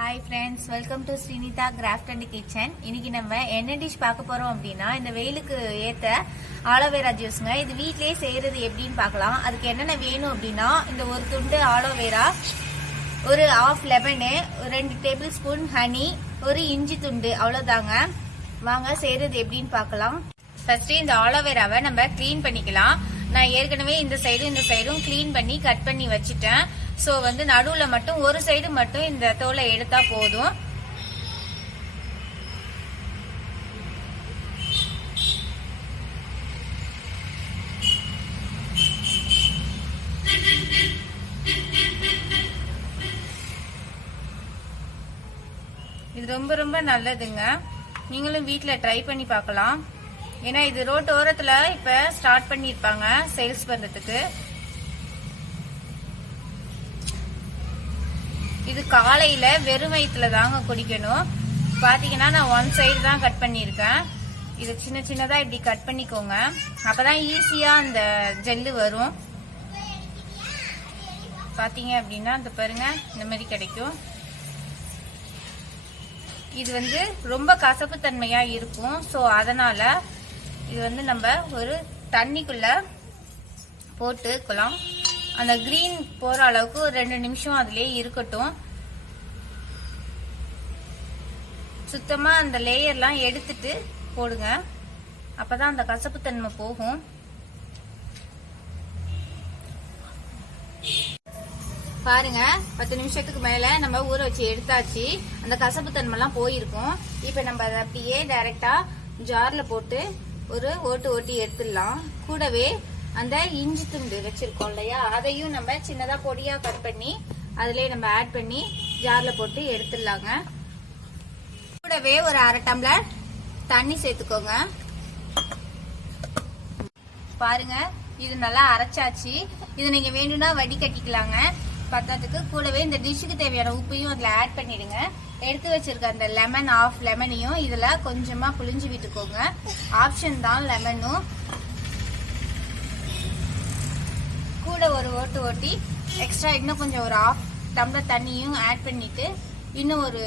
Hi friends, welcome to Srinitha craft and kitchen. இன்னைக்கு நம்ம என்ன டிஷ் பார்க்க போறோம் அப்படின்னா, இந்த வெயிலுக்கு ஏத்த ஆலோவேரா ஜூஸ்ங்க. இது வீட்லயே செய்யறது எப்படின்னு பார்க்கலாம். அதுக்கு என்னென்ன வேணும் அப்படின்னா, இந்த ஒரு துண்டு ஆலோவேரா, ஒரு half lemon, 2 tablespoon honey, ஒரு இஞ்சி துண்டு, அவ்வளவுதாங்க. வாங்க செய்யறது எப்படின்னு பார்க்கலாம். ஃபர்ஸ்ட் இந்த ஆலோவேராவை நம்ம கிளீன் பண்ணிக்கலாம். நான் ஏற்கனவே இந்த சைடும் கிளீன் பண்ணி கட் பண்ணி வச்சுட்டேன். சோ நடுவுல மட்டும் ஒரு சைடு மட்டும் இந்த தோலை எடுத்தா போதும். இது ரொம்ப ரொம்ப நல்லதுங்க. நீங்களும் வீட்ல ட்ரை பண்ணி பார்க்கலாம். ஏன்னா இது ரோட் ஓரத்துல இப்ப ஸ்டார்ட் பண்ணிருப்பாங்க சேல்ஸ் பண்றதுக்கு. இது காலையில வெறும் வயிற்றுல தாங்க குடிக்கணும். பாத்தீங்கன்னா நான் 1 சைடு தான் கட் பண்ணிருக்கேன். இது சின்ன சின்னதா இப்படி கட் பண்ணிக்கோங்க. அப்பதான் ஈஸியா அந்த ஜெல்லு வரும். பாத்தீங்க அப்படின்னா இந்த பாருங்க, இந்த மாதிரி கிடைக்கும். இது ரொம்ப கசப்பு தன்மையா இருக்கும். சோ அதனால இது நம்ம ஒரு தண்ணிக்குள்ள போட்டுக்கலாம். அந்த கிரீன் போற அளவுக்கு ஒரு 2 நிமிஷம் அதுலயே இருக்கட்டும். சுத்தமா அந்த லேயர்லாம் எடுத்துட்டு போடுங்க. அப்பதான் அந்த கசப்பு தன்மை போகும். பாருங்க, 10 நிமிஷத்துக்கு மேல நம்ம ஊற வச்சு எடுத்தாச்சு. அந்த கசப்பு தன்மை எல்லாம் போயிருக்கும். இப்ப நம்ம அதை அப்படியே டைரக்டா ஜார்ல போட்டு ஒரு ஓட்டி எடுத்துடலாம். கூடவே அந்த இஞ்சி துண்டு வச்சிருக்கோம் இல்லையா, அதையும் நம்ம சின்னதா பொடியா கட் பண்ணி அதுலயே நம்ம ஆட் பண்ணி ஜார்ல போட்டு எடுத்துடலாங்க. கூடவே ஒரு 1/2 டம்ளர் தண்ணி சேர்த்துக்கோங்க. பாருங்க, இது நல்லா அரைச்சாச்சு. இது நீங்க வேணும்னா வடிகட்டிக்கலாங்க. பத்தாததுக்கு கூடவே இந்த டிஷ்ஷுக்கு தேவையான உப்பையும் அதுல ஆட் பண்ணிடுங்க. எடுத்து வச்சிருக்க அந்த லெமன், ஆஃப் லெமனையும் இதுல கொஞ்சமா புளிஞ்சு விட்டுக்கோங்க. ஆப்ஷன் தான் லெமனும். கூட ஒரு ஓட்டி எக்ஸ்ட்ரா இன்னும் கொஞ்சம் ஒரு 1/2 டம்ளர் தண்ணியும் ஆட் பண்ணிட்டு இன்னும் ஒரு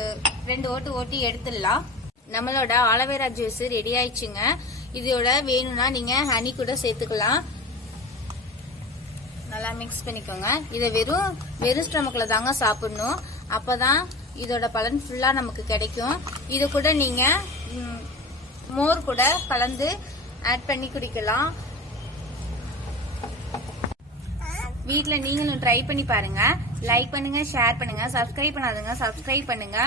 2 ஓட்டி எடுத்துடலாம். நம்மளோட ஆலோவேரா ஜூஸ் ரெடி ஆயிடுச்சுங்க. இதோட வேணும்னா நீங்க ஹனி கூட சேர்த்துக்கலாம். நல்லா மிக்ஸ் பண்ணிக்கோங்க. இதை வெறும் ஸ்டமக்ல தாங்க சாப்பிடணும். அப்பதான் இதோட பலன் ஃபுல்லா நமக்கு கிடைக்கும். இது கூட நீங்க மோர் கூட கலந்து ஆட் பண்ணி குடிக்கலாம். வீட்ல நீங்களும் ட்ரை பண்ணி பாருங்க. லைக் பண்ணுங்க, ஷேர் பண்ணுங்க, சப்ஸ்கிரைப் பண்ணாதுங்க சப்ஸ்கிரைப் பண்ணுங்க.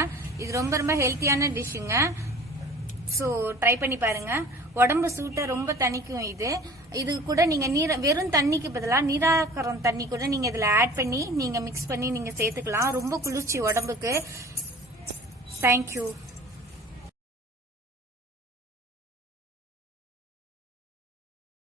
இது ரொம்ப ரொம்ப ஹெல்த்தியான டிஷ்ஷுங்க. சோ ட்ரை பண்ணி பாருங்க. உடம்பு சூட்டை ரொம்ப தணிக்கும். இது கூட நீங்க வெறும் தண்ணிக்கு பதிலா நீராக்கரம் தண்ணி கூட நீங்க இதுல ஆட் பண்ணி நீங்க மிக்ஸ் பண்ணி நீங்க சேர்த்துக்கலாம். ரொம்ப குளிர்ச்சி உடம்புக்கு. தேங்க்யூ.